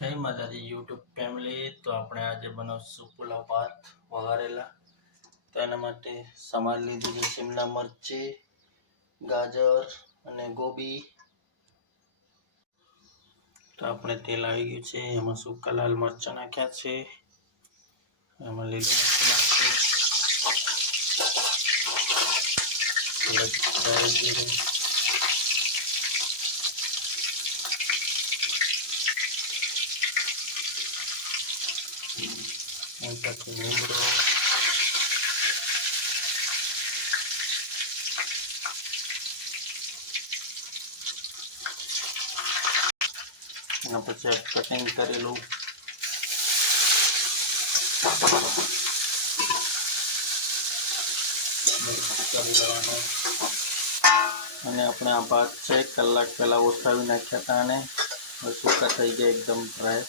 જય માતાજી YouTube family. તો આપણે આજે બનાવશું પુલાવ ભાત વઘારેલા। તો એના માટે સમારી લીધું છે શિમલા મરચી, ગાજર અને ગોબી। તો આપણે તેલ આવી ગયું છે, એમાં સૂકા લાલ મરચાં નાખ્યા છે, એમાં લીલું મરચું નાખ્યું, પછી લીમડો, એના પછી કટિંગ કરેલું કરી લેવાનું। અને આપણે આ ભાત છે કલાક પહેલા ઓસાવી નાખ્યા હતા અને સૂકા થઈ ગયા એકદમ ડ્રાય।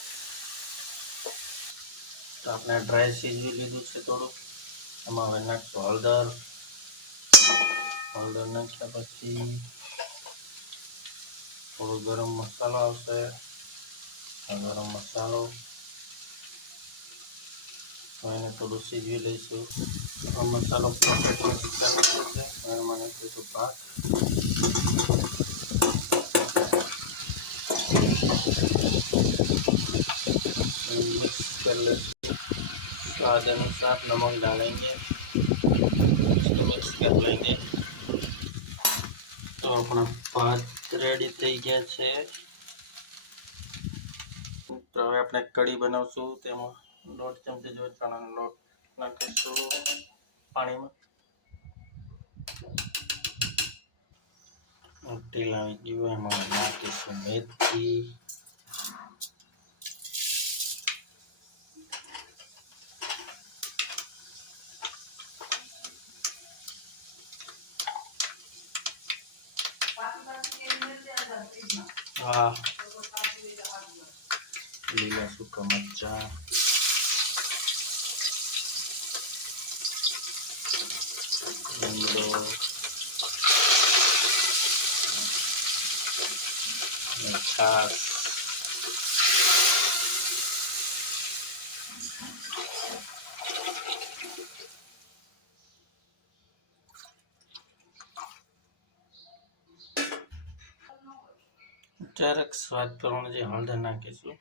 તો આપણે ડ્રાય સીજવી લીધું છે થોડું। એમાં હવે નાખશું હળદર નાખ્યા પછી થોડો ગરમ મસાલો આવશે, ગરમ મસાલો એને થોડું સીજવી લઈશું। મસાલો એમાં નાખીશું ભાત, मिक्स कर लेंगे, स्वाद अनुसार नमक डालेंगे, इसको मिक्स कर लेंगे। तो अपना भात रेडी થઈ ગયા છે। તો હવે આપણે કઢી બનાવશું। તેમાં 1.5 ચમચી જેવો ચણાનો લોટ નાખીશું પાણીમાં। તેલ આવી ગયું, એમાં નાખીશું મેથી, લીલા સૂકા મરચાં, લીમડો, છાશ, જરાક સ્વાદ પ્રમાણે જે હળદર નાખીશું।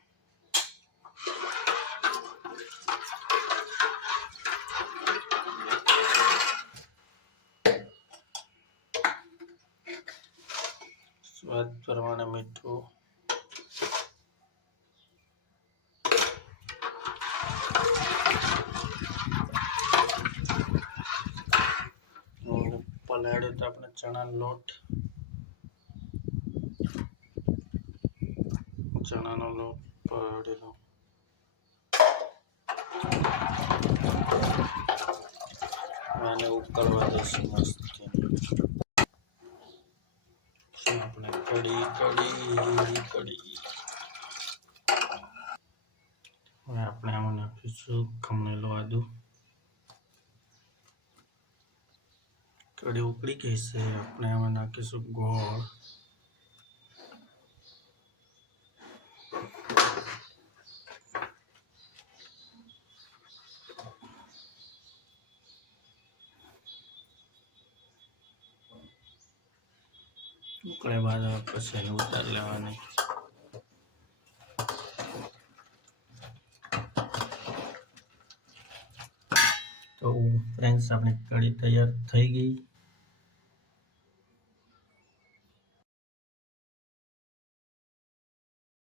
સ્વાદ પ્રમાણે મીઠું, પલાળ્યો તો આપણે ચણાનો લોટ પલાળેલો, આને ઉકળવા દઈશું મસ્ત। આપણે કઢી હવે આપણે આમાં નાખીશું ખમણેલું આદું। કઢી ઉકળી ગઈ છે, આપણે આમાં નાખીશું ગોળ, ઉકળ્યા બાદ પછી એને ઉતારી લેવાની। તો ફ્રેન્ડ્સ આપણી કઢી તૈયાર થઈ ગઈ।